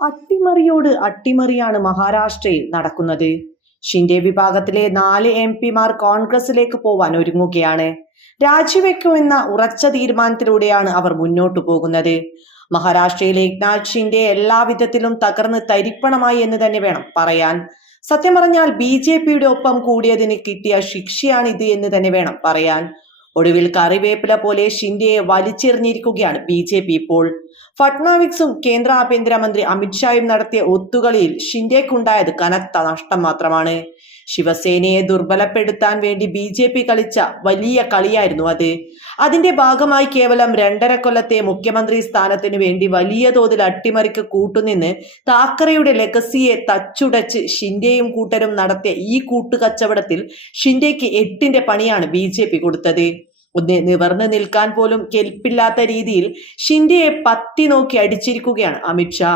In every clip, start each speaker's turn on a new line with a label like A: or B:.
A: അട്ടിമറിയോട് അട്ടിമറിയാണ് മഹാരാഷ്ട്രയിൽ നടക്കുന്നത്. ഷിൻഡെ വിഭാഗത്തിലെ നാല് എം പിമാർ കോൺഗ്രസിലേക്ക് പോവാൻ ഒരുങ്ങുകയാണ്. രാജിവെക്കുമെന്ന ഉറച്ച തീരുമാനത്തിലൂടെയാണ് അവർ മുന്നോട്ടു പോകുന്നത്. മഹാരാഷ്ട്രയിലെ ഏക്നാഥ് ഷിൻഡെ എല്ലാവിധത്തിലും തകർന്ന് തരിപ്പണമായി എന്ന് തന്നെ വേണം പറയാൻ. സത്യം പറഞ്ഞാൽ ബി ജെ പിയുടെ ഒപ്പം കൂടിയതിന് കിട്ടിയ ശിക്ഷയാണിത് എന്ന് തന്നെ വേണം പറയാൻ. ഒടുവിൽ കറിവേപ്പില പോലെ ഷിൻഡെയെ വലിച്ചെറിഞ്ഞിരിക്കുകയാണ് ബി ജെ പി ഇപ്പോൾ. ഫട്നാവിക്സും കേന്ദ്ര ആഭ്യന്തരമന്ത്രി അമിത്ഷായും നടത്തിയ ഒത്തുകളിയിൽ ഷിൻഡേക്കുണ്ടായത് കനത്ത നഷ്ടം മാത്രമാണ്. ശിവസേനയെ ദുർബലപ്പെടുത്താൻ വേണ്ടി ബി ജെ പി കളിച്ച വലിയ കളിയായിരുന്നു അത്. അതിന്റെ ഭാഗമായി കേവലം രണ്ടര കൊല്ലത്തെ മുഖ്യമന്ത്രി സ്ഥാനത്തിനു വേണ്ടി വലിയ തോതിൽ അട്ടിമറിക്ക് കൂട്ടുനിന്ന് താക്കറയുടെ ലെഗസിയെ തച്ചുടച്ച് ഷിൻഡേയും കൂട്ടരും നടത്തിയ ഈ കൂട്ടുകച്ചവടത്തിൽ ഷിൻഡേക്ക് എട്ടിന്റെ പണിയാണ് ബി കൊടുത്തത്. ഒന്ന് നിവർന്നു നിൽക്കാൻ പോലും കെൽപ്പില്ലാത്ത രീതിയിൽ ഷിൻഡെയെ പത്തി നോക്കി അടിച്ചിരിക്കുകയാണ് അമിത്ഷാ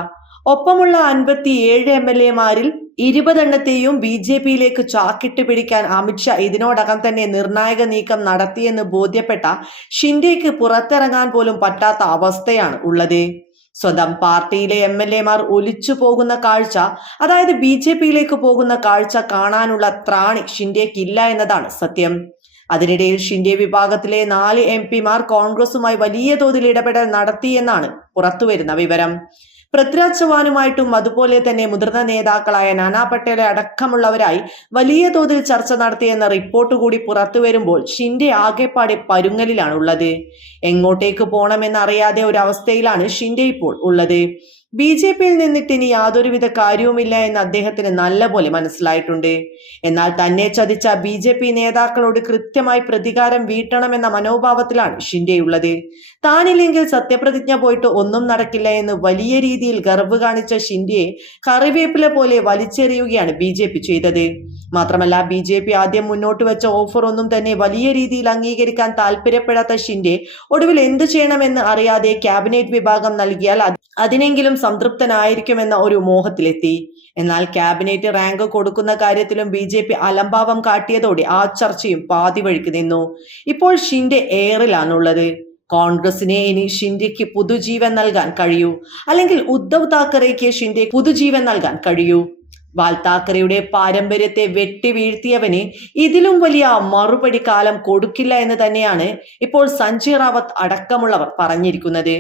A: ഒപ്പമുള്ള അൻപത്തി ഏഴ് എം എൽ എമാരിൽ ഇരുപതെണ്ണത്തെയും ബി ജെ പിയിലേക്ക് ചാക്കിട്ട് പിടിക്കാൻ അമിത്ഷാ ഇതിനോടകം തന്നെ നിർണായക നീക്കം നടത്തിയെന്ന് ബോധ്യപ്പെട്ട ഷിൻഡേക്ക് പുറത്തിറങ്ങാൻ പോലും പറ്റാത്ത അവസ്ഥയാണ് ഉള്ളത്. സ്വന്തം പാർട്ടിയിലെ എം എൽ എമാർ ഒലിച്ചു പോകുന്ന കാഴ്ച അതായത് ബി ജെ പിയിലേക്ക് പോകുന്ന കാഴ്ച കാണാനുള്ള ത്രാണി ഷിൻഡെക്കില്ല എന്നതാണ് സത്യം. അതിനിടയിൽ ഷിൻഡെ വിഭാഗത്തിലെ നാല് എം പിമാർ കോൺഗ്രസുമായി വലിയ തോതിൽ ഇടപെടൽ നടത്തിയെന്നാണ് പുറത്തുവരുന്ന വിവരം. പൃഥ്വിരാജ് ചവാനുമായിട്ടും അതുപോലെ തന്നെ മുതിർന്ന നേതാക്കളായ നാനാ പട്ടേലെ അടക്കമുള്ളവരായി വലിയ തോതിൽ ചർച്ച നടത്തിയെന്ന റിപ്പോർട്ട് കൂടി പുറത്തു വരുമ്പോൾ ഷിൻഡെ ആകെപ്പാടെ പരുങ്ങലിലാണുള്ളത്. എങ്ങോട്ടേക്ക് പോകണമെന്നറിയാതെ ഒരവസ്ഥയിലാണ് ഷിൻഡെ ഇപ്പോൾ ഉള്ളത്. ബി ജെ പിയിൽ നിന്നിട്ട് ഇനി യാതൊരുവിധ കാര്യവുമില്ല എന്ന് അദ്ദേഹത്തിന് നല്ലപോലെ മനസ്സിലായിട്ടുണ്ട്. എന്നാൽ തന്നെ ചതിച്ച ബി ജെ പി നേതാക്കളോട് കൃത്യമായി പ്രതികാരം വീട്ടണമെന്ന മനോഭാവത്തിലാണ് ഷിൻഡെയുള്ളത്. താനില്ലെങ്കിൽ സത്യപ്രതിജ്ഞ പോയിട്ട് ഒന്നും നടക്കില്ല എന്ന് വലിയ രീതിയിൽ ഗർവ് കാണിച്ച ഷിൻഡെയെ കറിവേപ്പില പോലെ വലിച്ചെറിയുകയാണ് ബി ചെയ്തത്. മാത്രമല്ല ബി ജെ പി ആദ്യം മുന്നോട്ട് വെച്ച ഓഫർ ഒന്നും തന്നെ വലിയ രീതിയിൽ അംഗീകരിക്കാൻ താല്പര്യപ്പെടാത്ത ഷിൻഡെ ഒടുവിൽ എന്തു ചെയ്യണമെന്ന് അറിയാതെ ക്യാബിനറ്റ് വിഭാഗം നൽകിയാൽ അത് അതിനെങ്കിലും സംതൃപ്തനായിരിക്കുമെന്ന ഒരു മോഹത്തിലെത്തി. എന്നാൽ ക്യാബിനറ്റ് റാങ്ക് കൊടുക്കുന്ന കാര്യത്തിലും ബി ജെ പി അലംഭാവം കാട്ടിയതോടെ ആ ചർച്ചയും പാതി വഴിക്ക് നിന്നു. ഇപ്പോൾ ഷിൻഡെ എയറിലാണുള്ളത് കോൺഗ്രസിനെ ഇനി ഷിൻഡെക്ക് പുതുജീവൻ നൽകാൻ കഴിയൂ. അല്ലെങ്കിൽ ഉദ്ധവ് താക്കറേക്ക് ഷിൻഡെ പുതുജീവൻ നൽകാൻ കഴിയൂ. ബാൽ താക്കറെയുടെ പാരമ്പര്യത്തെ വെട്ടി വീഴ്ത്തിയവന് ഇതിലും വലിയ മറുപടി കാലം കൊടുക്കില്ല എന്ന് തന്നെയാണ് ഇപ്പോൾ സഞ്ജയ് റാവത്ത് അടക്കമുള്ളവർ പറഞ്ഞിരിക്കുന്നത്.